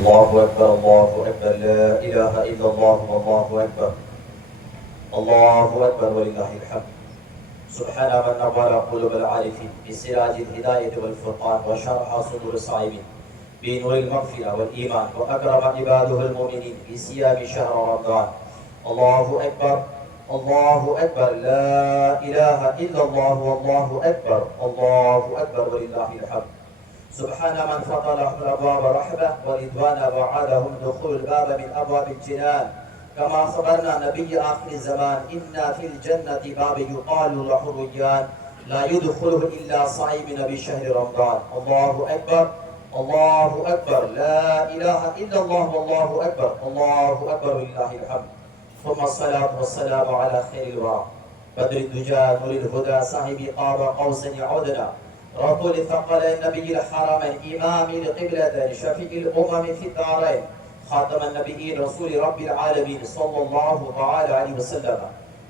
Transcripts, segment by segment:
الله أكبر الله أكبر لا إله إلا الله والله أكبر الله أكبر ولله الحمد. سبحان من نور قلوب العارفين بسراج الهداية والفرقان وشرح صدور الصائمين بنور المغفرة والإيمان وأكرم عباده المؤمنين بصيام شهر رمضان. الله أكبر الله أكبر لا إله إلا الله والله أكبر الله أكبر ولله الحمد. سبحان من فضل أبواب رحمة ورضوان وعادهم دخول الباب من أبواب الجنان. كما خبرنا نبي آخر الزمان إن في الجنة باب يقال له الريان لا يدخله إلا صائم بشهر رمضان. الله أكبر الله أكبر لا إله إلا الله والله أكبر الله أكبر ولله الحمد. ثم الصلاة والسلام على خير الورى بدر الدجى نور الهدى صاحب قاب قوسين عودنا رسول الثقلين نبي الحرمين إمام القبلتين شفيع الأمم في الدارين خاتم النبيين رسول رب العالمين صلى الله تعالى عليه وسلم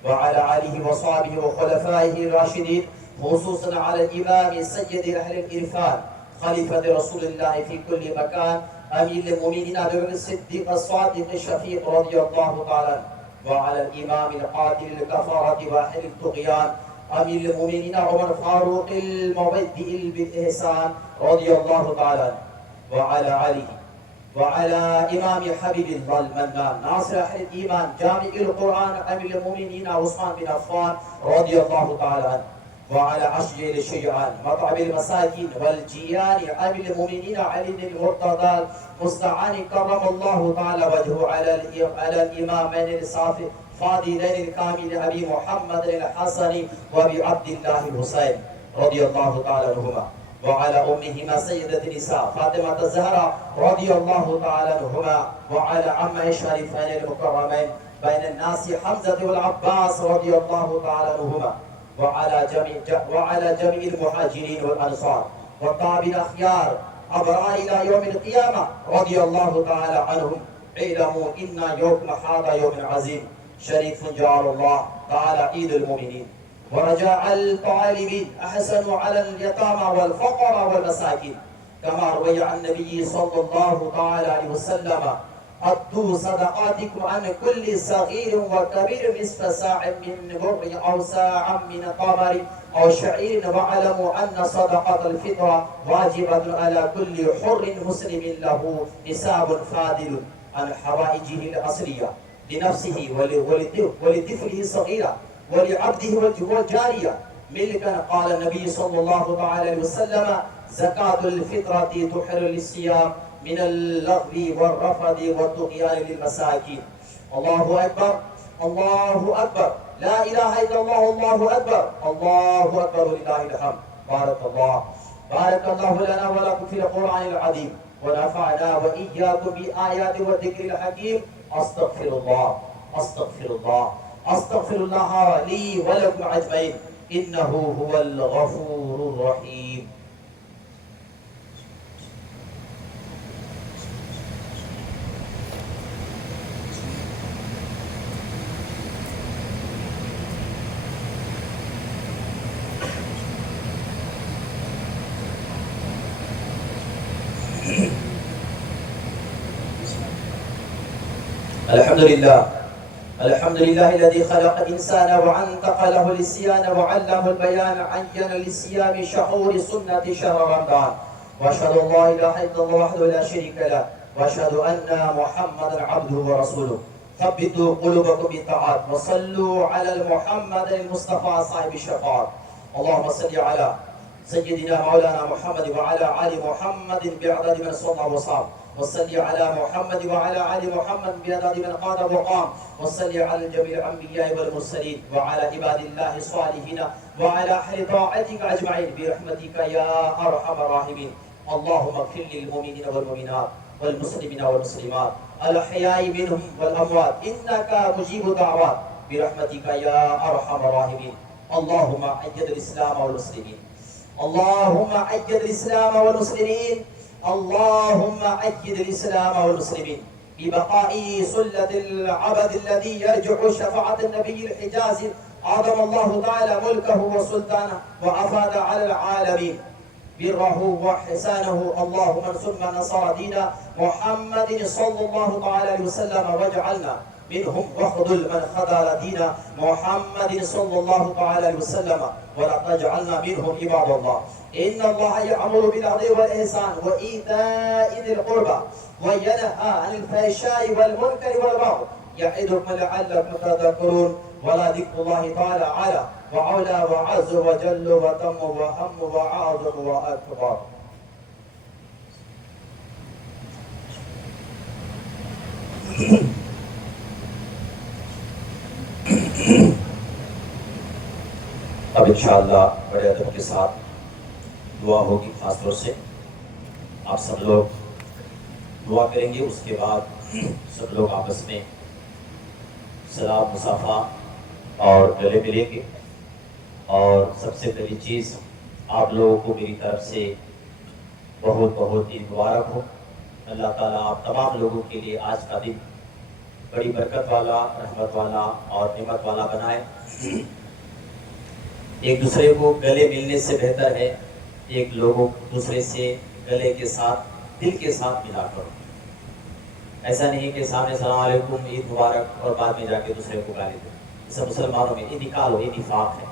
وعلى آله وصحبه وخلفائه الراشدين خصوصا على الإمام سيد أهل الإرفان خليفة رسول الله في كل مكان أمير المؤمنين أبي بكر الصديق الصادق الشفيق رضي الله تعالى وعلى الإمام القاتل الكفارة واحد الطغيان أمير المؤمنين عمر فاروق المبدئ بالإحسان رضي الله تعالى وعلى علي وعلى إمام حبيب الله المنان ناصر أهل الإيمان جامع القرآن أمير المؤمنين عثمان بن عفان رضي الله تعالى عنه وعلى أشجار الشجعان مطعم المساكين والجيان أمير المؤمنين علي المرتضى المستعان كرم الله تعالى وجهه على الإمامين الصافي فاضلين الكامل أبي محمد الحسن وأبي عبد الله الحسين رضي الله تعالى عنهما وعلى أمهما سيدة النساء فاطمة الزهراء رضي الله تعالى عنهما وعلى عمه الشريفين المكرمين بين الناس حمزة والعباس رضي الله تعالى عنهما وعلى جميع المهاجرين والأنصار والتابعين الأخيار أبرار إلى يوم القيامة رضي الله تعالى عنهم. اعلموا إن يوم هذا يوم عظيم شريف جعل الله تعالى عيد المؤمنين ورجاء الطالبين أحسن على اليتامى والفقراء والمساكين كما روي عن النبي صلى الله تعالى عليه وسلم أدوا صدقاتكم عن كل صغير وكبير نصف ساع من بر أو ساعة من تمر أو شعير واعلموا أن صدقة الفطرة واجبة على كل حر مسلم له نساب فاضل عن حوائجه الأصلية لنفسه ولطفله الصغيرة ولعبده والجارية ملكا. قال النبي صلى الله عليه وسلم زكاة الفطرة تحل للصيام من اللغو والرفض والطغيان للمساكين. الله أكبر الله أكبر لا إله إلا الله والله أكبر الله أكبر ولله الحمد. بارك الله لنا ولكم في القرآن العظيم ونفعنا وإياكم بآيات والذكر الحكيم. أستغفر الله أستغفر الله أستغفر الله لي ولكم أجمعين إنه هو الغفور الرحيم. الحمد لله الذي خلق الإنسان وعنتق له الصيام وعلمه البيان عين للصيام شهور سنة شهر رمضان. وأشهد أن لا إله إلا الله وحده لا شريك له وأشهد أن محمدا عبده ورسوله. ثبتوا قلوبكم بالطاعات وصلوا على المحمد المصطفى صاحب الشفاعة. اللهم صل على سيدنا مولانا محمد وعلى آل محمد بعدد من صلى وصام وصل على محمد وعلى آل محمد بعدد من قاد وقام وصل على جميع الأنبياء والمرسلين وعلى عباد الله الصالحين وعلى أهل طاعتك أجمعين برحمتك يا أرحم الراحمين. اللهم اغفر للمؤمنين والمؤمنات والمسلمين والمسلمات الأحياء منهم والأموات إنك مجيب دعوات برحمتك يا أرحم الراحمين. اللهم أيد الإسلام والمسلمين اللهم أيد الإسلام والمسلمين اللهم أيد الإسلام والمسلمين ببقاء سلة العبد الذي يرجع شفاعة النبي الحجازي عظم الله تعالى ملكه وسلطانه وأفاد على العالمين بره وإحسانه. اللهم انصر من نصر دين محمد صلى الله تعالى عليه وسلم واجعلنا منهم، واخذل من خذل دين محمد صلى الله تعالى عليه وسلم ولا تجعلنا منهم. عباد الله، إن الله يأمر بالعدل والإحسان وإيتاء ذي القربى وينهى عن الفحشاء والمنكر والبغي يعظكم لعلكم تذكرون. ولذكر الله تعالى على وعلى وعز وجل وتم وهم وأعظم وأكبر. اب انشاءاللہ بڑے ادب کے ساتھ دعا ہوگی. خاص طور سے آپ سب لوگ دعا کریں گے، اس کے بعد سب لوگ آپس میں سلام مصافحہ اور گلے ملیں گے. اور سب سے پہلی چیز، آپ لوگوں کو میری طرف سے بہت بہت عید مبارک ہو. اللہ تعالیٰ آپ تمام لوگوں کے لیے آج کا دن بڑی برکت والا، رحمت والا اور نعمت والا بنائے. ایک دوسرے کو گلے ملنے سے بہتر ہے ایک لوگوں دوسرے سے گلے کے ساتھ، دل کے ساتھ ملا کرو. ایسا نہیں کہ سامنے السلام علیکم عید مبارک اور بعد میں جا کے دوسرے کو گالی دو. اسے مسلمانوں میں یہ نکالو، یہ نفاق ہے.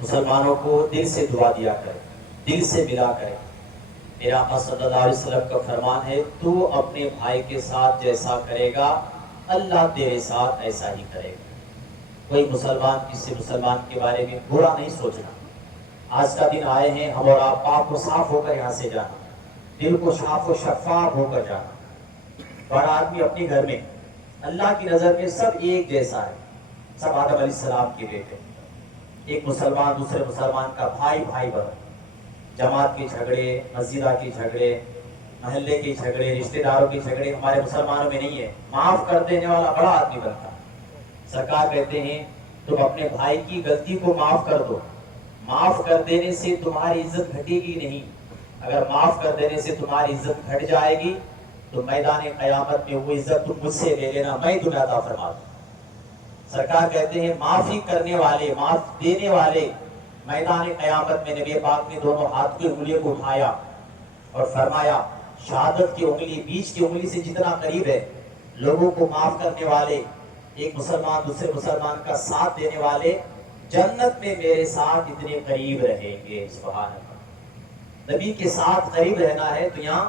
مسلمانوں کو دل سے دعا دیا کرے، دل سے ملا کرے. میرا آقا صلی اللہ علیہ وسلم کا فرمان ہے، تو اپنے بھائی کے ساتھ جیسا کرے گا اللہ تیرے ساتھ ایسا ہی کرے گا. کوئی مسلمان کسی مسلمان کے بارے میں برا نہیں سوچنا. آج کا دن آئے ہیں ہم اور آپ پاک و صاف ہو کر یہاں سے جانا، دل کو صاف و شفاف ہو کر جانا. بڑا آدمی اپنے گھر میں اللہ کی نظر میں سب ایک جیسا ہے، سب آدم علیہ السلام کے بیٹے. ایک مسلمان دوسرے مسلمان کا بھائی بھائی بنا. جماعت کے جھگڑے، مسجدہ کے جھگڑے، محلے کے جھگڑے، رشتہ داروں کے جھگڑے ہمارے مسلمانوں میں نہیں ہے. معاف کر دینے والا بڑا آدمی بنتا. سرکار کہتے ہیں تم اپنے بھائی کی غلطی کو معاف کر دو. معاف کر دینے سے تمہاری عزت گھٹے گی نہیں. اگر معاف کر دینے سے تمہاری عزت گھٹ جائے گی تو میدان قیامت میں وہ عزت تم مجھ سے لے لینا، میں تمہیں عطا فرما دوں. سرکار کہتے ہیں معافی کرنے والے، معاف دینے والے میدان قیامت میں نبی پاک نے دونوں ہاتھ کی انگلیوں کو اٹھایا اور فرمایا شہادت کی انگلی بیچ کی انگلی سے جتنا قریب ہے، لوگوں کو معاف کرنے والے، ایک مسلمان دوسرے مسلمان کا ساتھ دینے والے جنت میں میرے ساتھ اتنے قریب رہیں گے. سبحان اللہ. نبی کے ساتھ قریب رہنا ہے تو یہاں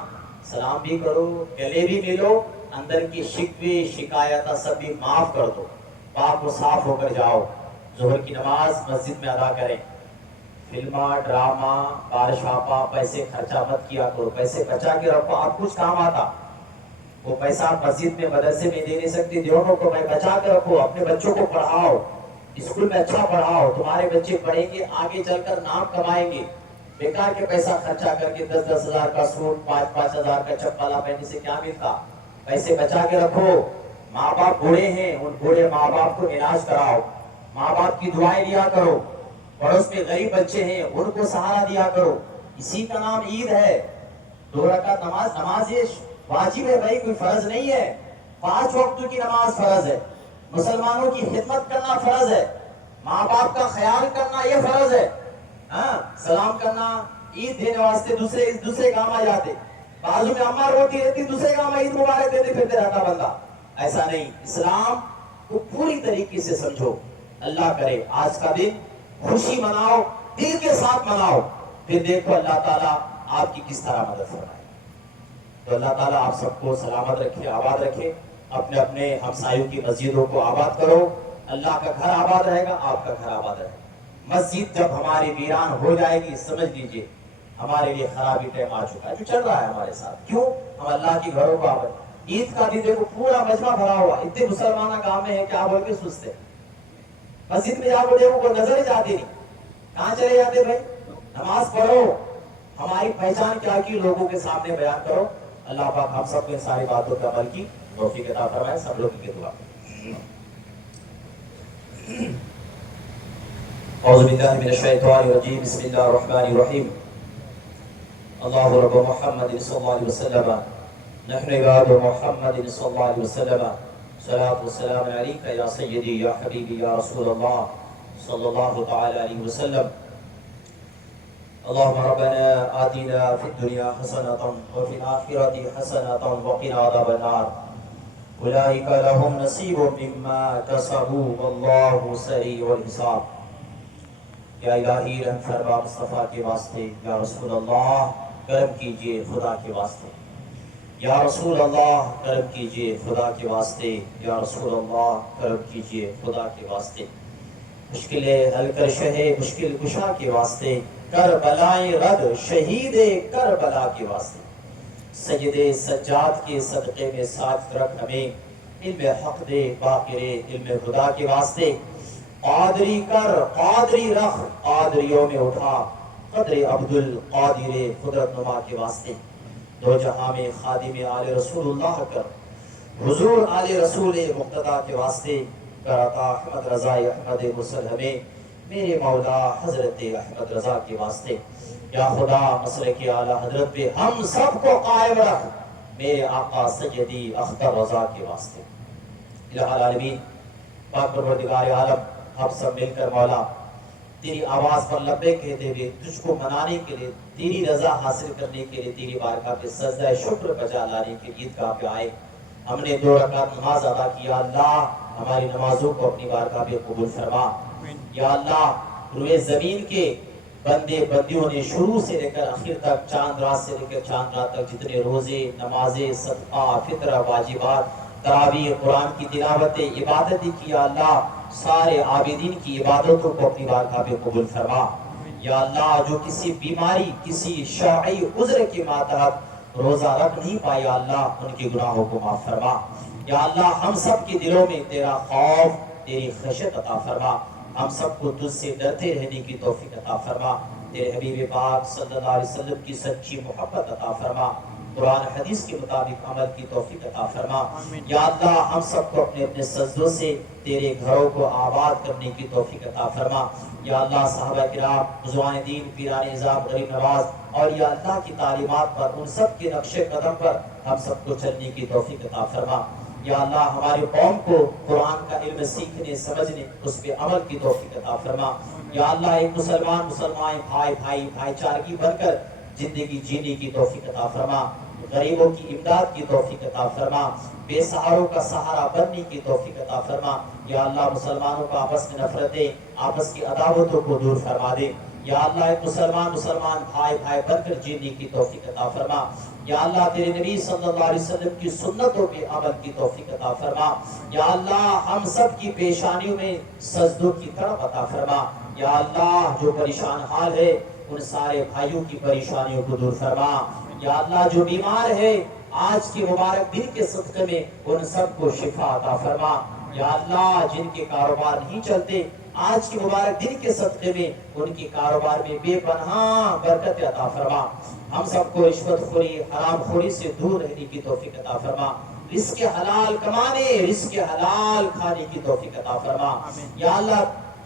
سلام بھی کرو، گلے بھی ملو، اندر کی شکوے شکایت سب بھی معاف کر دو. پاک و صاف ہو کر جاؤ. ظہر کی نماز مسجد میں ادا کریں. فلمہ، ڈرامہ، بارشاپا پیسے خرچہ مت کیا کرو. پیسے بچا کے رکھو، آپ کچھ کام آتا. وہ پیسہ آپ مسجد میں مدرسے میں دے نہیں سکتے، دیوانوں کو بچا کے رکھو. اپنے بچوں کو پڑھاؤ، اسکول میں اچھا پڑھاؤ. تمہارے بچے پڑھیں گے، آگے چل کر نام کمائیں گے. بیکار کے پیسہ خرچہ کر کے 10-10 ہزار کا سوٹ، 5-5 ہزار کا چپلا پہننے سے کیا ملتا. پیسے بچا کے رکھو. ماں باپ بوڑھے ہیں، ان بوڑھے ماں باپ کو علاج کراؤ. ماں باپ کی دعائیں لیا کرو. پڑوس میں غریب بچے ہیں، ان کو سہارا دیا کرو. اسی کا نام عید ہے. 2 رکعت نماز یہ واجب ہے بھائی، کوئی فرض نہیں ہے. 5 وقتوں کی نماز فرض ہے. مسلمانوں کی خدمت کرنا فرض ہے. ماں باپ کا خیال کرنا یہ فرض ہے. ہاں، سلام کرنا، عید دینے واسطے دوسرے کام آ جاتے. بازو میں اماں روتی رہتی، دوسرے کام عید مبارک دیتے پھرتے رہتا بندہ. ایسا نہیں. اسلام کو پوری طریقے سے سمجھو. اللہ کرے آج کا دن خوشی مناؤ، دل کے ساتھ مناؤ. پھر دیکھو اللہ تعالیٰ آپ کی کس طرح مدد فرمائے. تو اللہ تعالیٰ آپ سب کو سلامت رکھے، آباد رکھے. اپنے اپنے ہمسایوں کی مسجدوں کو آباد کرو. اللہ کا گھر آباد رہے گا، آپ کا گھر آباد رہے گا. مسجد جب ہماری ویران ہو جائے گی، سمجھ لیجئے ہمارے لیے خرابی ٹائم آ چکا ہے. جو چل رہا ہے ہمارے ساتھ، کیوں ہم اللہ کے گھروں کو آباد. عید کا دن دیکھو پورا مجمع بھرا ہوا. اتنے مسلمانہ کام میں ہے کیا بول کے سوچتے. مسجد میں جا کو دیکھو کوئی نظر ہی جاتی نہیں. کہاں چلے جاتے بھائی؟ نماز پڑھو. ہماری پہچان کیا کی لوگوں کے سامنے بیان کرو. اللہ پاک ہم سب کو ساری باتوں کا عمل کی توفیق عطا فرمائے. سب لوگوں کی دعا. اعوذ باللہ من الشیطان الرجیم. بسم اللہ الرحمن الرحیم. اللہ رب محمد صلی اللہ علیہ وسلم، نحن عباد محمد صلی اللہ علیہ وسلم، صلاۃ والسلام علیک یا سیدی یا حبیبی یا رسول اللہ صلی اللہ تعالی علیہ وسلم. اللهم ربنا آتنا في الدنيا حسنة وفي الآخرة حسنة وقنا عذاب النار أولئك لهم نصيب مما كسبوا والله سريع الحساب. یا الہی رحم فرما مصطفیٰ کے واسطے، یا رسول اللہ کرم کیجئے خدا کے واسطے، یا رسول اللہ کرم کیجئے خدا کے واسطے، یا رسول اللہ کرم کیجئے خدا کے واسطے. مشکلیں حل کر شہ مشکل کشا کے واسطے، کربلائیں رد شہید کربلا کے واسطے. سجدے سجاد کے صدقے میں ساتھ رکھ ہمیں، علم حق دے باقر علم خدا کے واسطے. قادری کر قادری رکھ قادریوں میں اٹھا، قدر عبد القادر قدرت نما کے واسطے. دو جہاں میں خادم آل رسول اللہ کر، حضور آل رسول مقتدیٰ کے واسطے. کر عطا احمد رضا احمد مسلمیں میرے مولا حضرت احمد رضا کے واسطے. یا خدا مسلک اعلی حضرت پہ ہم سب کو قائم رکھ میرے آقا سیدی اختر رضا کے واسطے. الہ العالمین پاک پروردگار عالم، آپ سب مل کر مولا تیری آواز پر لبے کہتے ہوئے تجھ کو منانے کے لیے، تیری رضا حاصل کرنے کے لیے تیری بارگاہ پہ سجدہ شکر بجا لانے کے عیدگاہ پہ آئے. ہم نے 2 رکعت نماز ادا کیا. اللہ ہماری نمازوں کو اپنی بارگاہ پہ قبول فرما. یا اللہ روئے زمین کے بندے بندیوں نے شروع سے لے کر آخر تک، چاند رات سے لے کر چاند رات تک جتنے روزے، نمازیں، صدقہ، فطرہ، واجبات، تراویح، قرآن کی تلاوت، عبادت کی، یا اللہ سارے عابدین کی عبادتوں کو اپنی بارگاہ پہ قبول فرما. یا اللہ جو کسی بیماری، کسی شرعی عذر کے ماتحت روزہ رکھ نہیں پائے، یا اللہ ان کے گناہوں کو معاف فرما. یا اللہ ہم سب کے دلوں میں تیرا خوف، تیری خشیت عطا فرما. ہم سب کو تجھ سے ڈرتے رہنے کی توفیق عطا فرما. تیرے حبیب پاک صلی اللہ علیہ وسلم کی سچی محبت عطا فرما. قرآن حدیث کے مطابق عمل کی توفیق عطا فرما. یا اللہ ہم سب کو اپنے اپنے سجدوں سے تیرے گھروں کو آباد کرنے کی توفیق عطا فرما. یا اللہ صحابہ کرام، بزرگان دین، پیران نظام، غریب نواز، اور یا اللہ کی تعلیمات پر، ان سب کے نقش قدم پر ہم سب کو چلنے کی توفیق عطا فرما. یا اللہ ہماری قوم کو قرآن کا علم سیکھنے، سمجھنے، اس پہ عمل کی توفیق عطا فرما. یا اللہ ایک مسلمان بھائی چارگی بن کر زندگی جینے کی توفیق عطا فرما. غریبوں کی امداد کی توفیق عطا فرما. بے سہاروں کا سہارا بننے کی توفیق عطا فرما. یا اللہ مسلمانوں کا آپس میں نفرتیں، آپس کی عداوتوں کو دور فرما دے. یا اللہ ایک مسلمان بھائی بن کر جینے کی توفیق عطا فرما. یا اللہ تیرے نبی صلی اللہ علیہ وسلم کی سنتوں پہ عمل کی توفیق عطا فرما. یا اللہ ہم سب کی پیشانیوں میں سجدوں کی تڑپ عطا فرما. یا اللہ جو پریشان حال ہے ان سارے بھائیوں کی پریشانیوں کو دور فرما. یا اللہ جو بیمار ہے آج کے مبارک دن کے صدقے میں ان سب کو شفا عطا فرما. یا اللہ جن کے کاروبار نہیں چلتے آج کے مبارک دن کے صدقے میں ان کے کاروبار میں بے پناہ برکت عطا فرما. ہم سب کو رشوت خوری، حرام خوری سے دور رہنے کی توفیق عطا فرما. رزق حلال کمانے، رزق حلال کھانے کی توفیق عطا فرما. یا اللہ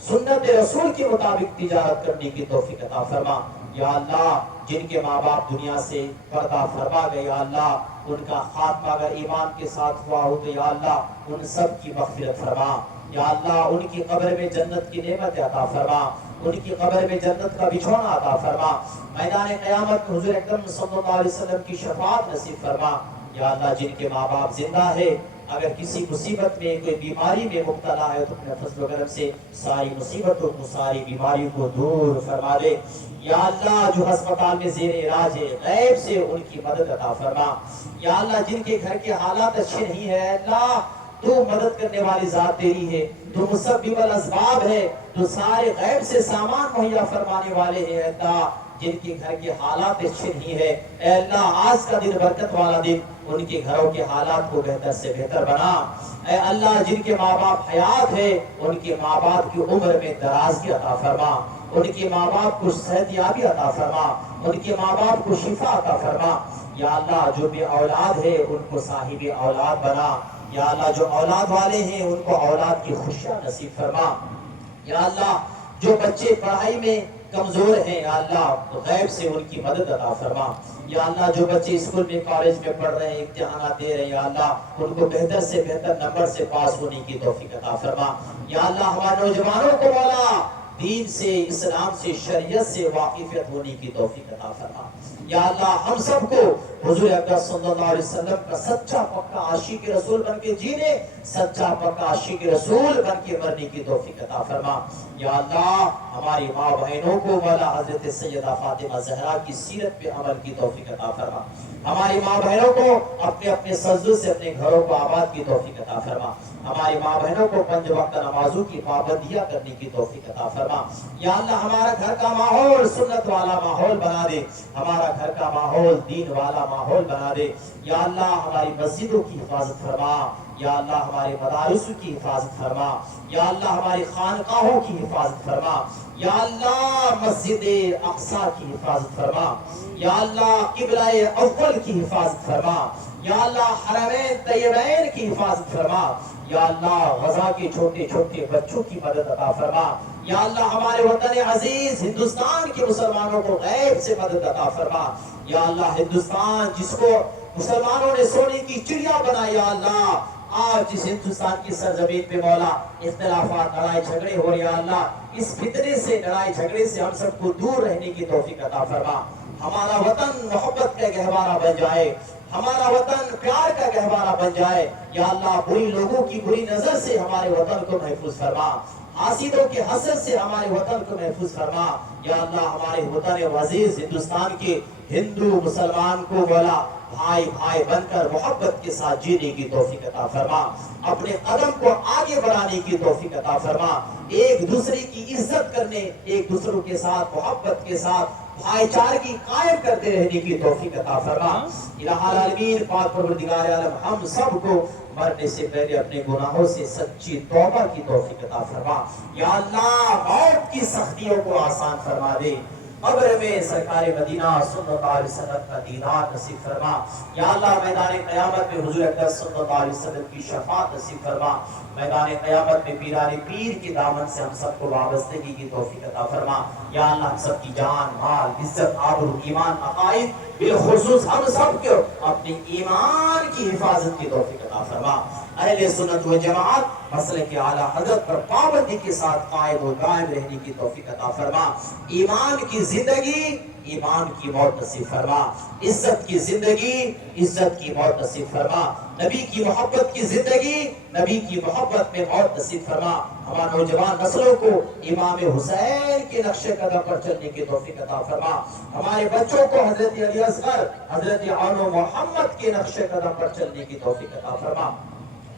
سنت رسول کے مطابق تجارت کرنے کی توفیق عطا فرما. یا اللہ جن کے ماں باپ دنیا سے پردہ فرما گئے، یا اللہ ان کا خاتمہ اگر ایمان کے ساتھ ہوا ہو تو یا اللہ ان سب کی مغفرت فرما. یا اللہ ان کی قبر میں جنت کی نعمت عطا فرما. ان کی قبر میں جنت کا بچھونا عطا فرما. میدان قیامت حضور اکرم صلی اللہ علیہ وسلم کی شفاعت نصیب فرما. یا اللہ جن کے ماں باپ زندہ ہے اگر کسی مصیبت میں، کوئی بیماری میں مبتلا ہے تو اپنے فضل و کرم سے ساری مصیبتوں کو، ساری بیماریوں کو دور فرما دے. یا اللہ جو ہسپتال میں زیر علاج ہے غیب سے ان کی مدد عطا فرما. یا اللہ جن کے گھر کے حالات اچھے نہیں ہیں، اللہ تو مدد کرنے والی ذات تیری ہے، تو مسبب الاسباب ہے، تو سارے غیب سے سامان مہیا فرمانے والے ہیں. اللہ جن کے گھر کے حالات اچھے نہیں ہے، اے اللہ آج کا دن برکت والا دن، ان کے گھروں کے حالات کو بہتر سے بہتر بنا. اے اللہ جن کے ماں باپ حیات ہے ان کے ماں باپ کی عمر میں درازگی عطا فرما. ان کے ماں باپ کو صحت یابی عطا فرما. ان کے ماں باپ کو شفا عطا فرما. یا اللہ جو بے اولاد ہے ان کو صاحب اولاد بنا. یا اللہ جو اولاد والے ہیں ان کو اولاد کی خوشیاں نصیب فرما. یا اللہ جو بچے پڑھائی میں کمزور ہیں یا اللہ غیب سے ان کی مدد عطا فرما. یا اللہ جو بچے اسکول میں، کالج میں پڑھ رہے ہیں، امتحانات دے رہے ہیں، یا اللہ ان کو بہتر سے بہتر نمبر سے پاس ہونے کی توفیق عطا فرما. یا اللہ ہمارے نوجوانوں کو مولا دین سے، اسلام سے، شریعت سے واقفیت ہونے کی توفیق عطا فرما۔ یا اللہ ہم سب کو حضور اکرم صلی اللہ علیہ وسلم کا سچا پکا عاشق رسول بن کے جینے، سچا پکا عاشق رسول بن کے مرنے کی توفیق عطا فرما۔ یا اللہ ہماری ماں بہنوں کو مولا حضرت سیدہ فاطمہ زہرا کی سیرت پہ عمل کی توفیق عطا فرما۔ ہماری ماں بہنوں کو اپنے اپنے سجدوں سے اپنے گھروں کو آباد کی توفیق عطا فرما۔ ہماری ماں بہنوں کو 5 وقت نمازوں کی پابندیاں کرنے کی توفیق عطا فرما۔ یا اللہ ہمارا گھر کا ماحول سنت والا ماحول بنا دے، ہمارا گھر کا ماحول دین والا ماحول بنا دے۔ یا اللہ ہماری مسجدوں کی حفاظت فرما، یا اللہ ہمارے مدارسوں کی حفاظت فرما، یا اللہ ہماری خانقاہوں کی حفاظت فرما، یا اللہ مسجد اقصی کی حفاظت فرما، یا اللہ قبلہ اول کی حفاظت فرما، یا اللہ حرمین طیبین کی حفاظت فرما، یا اللہ غزہ کے چھوٹے چھوٹے بچوں کی مدد عطا فرما۔ یا اللہ ہمارے وطن عزیز ہندوستان کے مسلمانوں کو غیب سے مدد عطا فرما۔ یا اللہ ہندوستان جس کو مسلمانوں نے سونے کی چڑیا بنایا، یا اللہ آج جس ہندوستان کی سرزمین پہ مولا اختلافات لڑائی جھگڑے ہو رہے، یا اللہ اس فتنے سے لڑائی جھگڑے سے ہم سب کو دور رہنے کی توفیق عطا فرما۔ ہمارا وطن محبت کا گہوارہ بن جائے، ہمارا وطن پیار کا گہوارہ بن جائے۔ یا اللہ بری لوگوں کی بری نظر سے ہمارے وطن کو محفوظ فرما، حاسدوں کے حسد سے ہمارے وطن کو محفوظ فرما۔ یا اللہ ہمارے وطن عزیز ہندوستان کے ہندو مسلمان کو مولا بھائی بھائی بن کر محبت کے ساتھ جینے کی توفیق عطا فرما، اپنے قدم کو آگے بڑھانے کی توفیق عطا فرما، ایک دوسرے کی عزت کرنے، ایک دوسروں کے ساتھ محبت کے ساتھ بھائی چارگی قائم کرتے رہنے کی توفیق عطا فرما۔ الہ العالمین پاک پروردگار عالم ہم سب کو مرنے سے پہلے اپنے گناہوں سے سچی توبہ کی توفیق عطا فرما۔ یا اللہ موت کی سختیوں کو آسان فرما دے، قبر میں سرکار مدینہ صلی اللہ علیہ وسلم کا دیدار نصیب فرما۔ یا اللہ میدان قیامت میں حضور اکرم صلی اللہ علیہ وسلم کی شفاعت نصیب فرما، میدان قیامت میں پیران پیر کی دامن سے ہم سب کو وابستگی کی توفیق عطا فرما۔ یا اللہ ہم سب کی جان، مال، عزت، آبرو، ایمان، عقائد، بالخصوص ہم سب کو اپنے ایمان کی حفاظت کی توفیق عطا فرما۔ اہل سنت و جماعت مسلک اعلیٰ حضرت پر پابندی کے ساتھ قائم و دائم رہنے کی توفیق عطا فرما۔ ایمان کی زندگی، ایمان کی موت نصیب فرما، عزت کی زندگی، عزت کی موت نصیب فرما، نبی کی محبت کی زندگی، نبی کی محبت میں موت نصیب فرما۔ ہمارے نوجوان نسلوں کو امام حسین کے نقش قدم پر چلنے کی توفیق عطا فرما، ہمارے بچوں کو حضرت علی اصغر، حضرت عون محمد کے نقش قدم پر چلنے کی توفیق عطا فرما۔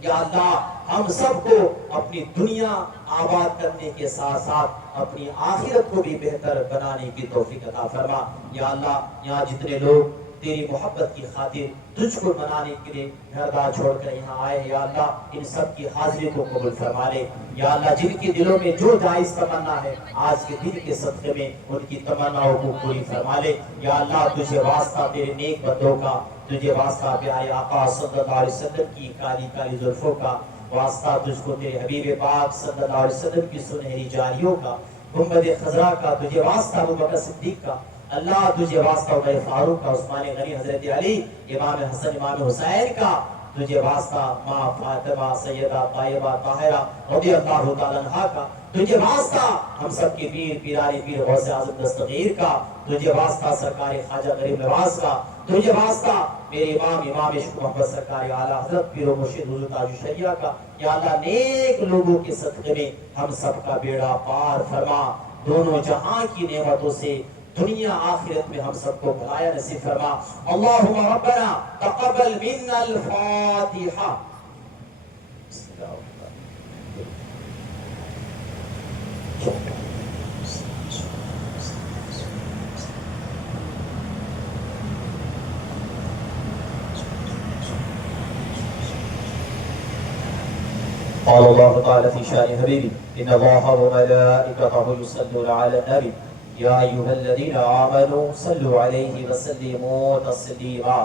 یا اللہ ہم سب کو اپنی دنیا آباد کرنے کے ساتھ ساتھ اپنی آخرت کو بھی بہتر بنانے کی توفیق عطا فرما۔ یا اللہ یہاں جتنے لوگ تیری محبت کی خاطر تجھ کو منانے کے لیے گھر بار چھوڑ کر یہاں آئے، یا اللہ ان سب کی حاضری کو قبول فرما لے۔ یا اللہ جن کے دلوں میں جو جائز تمنا ہے آج کے دن کے صدقے میں ان کی تمناؤں کو پوری فرما لے۔ یا اللہ تجھے واسطہ تیرے نیک بندوں کا، تجھے واسطہ پیارے آقا صلی اللہ علیہ وسلم کی کالی کالی زلفوں کا، واسطہ تجھ کو تیرے حبیب پاک صلی اللہ علیہ وسلم کی سنہری جاریوں کا، گنبد خضرا کا، تجھے واسطہ ابوبکر صدیق کا، اللہ تجھے واسطہ عمر فاروق کا، عثمان غنی، حضرت علی، امام حسن، امام حسین کا، تجھے واسطہ ماں فاطمہ سیدہ طیبہ طاہرہ رضی اللہ تعالیٰ عنہا کا، تجھے واسطہ ہم سب کے پیر پیرانی پیر غوث اعظم دستگیر کا، تجھے واسطہ سرکار خواجہ غریب نواز کا، تجھے واسطہ میرے امام امام عشق محمد سرکار اعلیٰ حضرت پیر و مرشد حضور تاج الشریعہ کا۔ یا اللہ نیک لوگوں کے صدقے میں ہم سب کا بیڑا پار فرما، دونوں جہاں کی نعمتوں سے دنیا آخرت میں ہم سب کو بھلایا نصیب فرما۔ اللہم ربنا تقبل منا الفاتحہ۔ قال الله تعالى في شأن حبيبي إن الله وملائكته يصلون على النبي يا أيها الذين آمنوا صلوا عليه وسلموا تسليما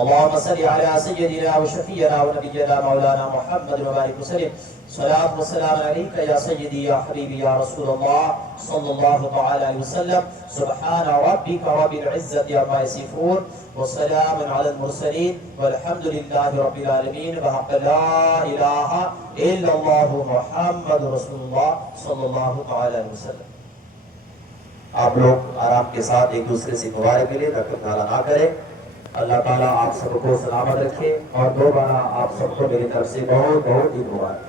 اللهم صل على سيدنا وشفينا ونبينا مولانا محمد وبارك وسلم صلاة والسلام عليك يا سيدي يا حبيبي يا رسول الله صلى الله تعالى عليه وسلم سبحان ربك رب العزة عما يصفون وسلام على المرسلين والحمد لله رب العالمين بحق لا إله إلا الله محمد رسول الله صلى الله تعالى عليه وسلم. آپ لوگ آرام کے ساتھ ایک دوسرے سے مبارک ملے، رقم ڈالا نہ کریں۔ اللہ تعالیٰ آپ سب کو سلامت رکھے، اور دوبارہ آپ سب کو میری طرف سے بہت بہت عید مبارک۔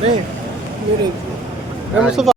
نہیں میرے مصطفیٰ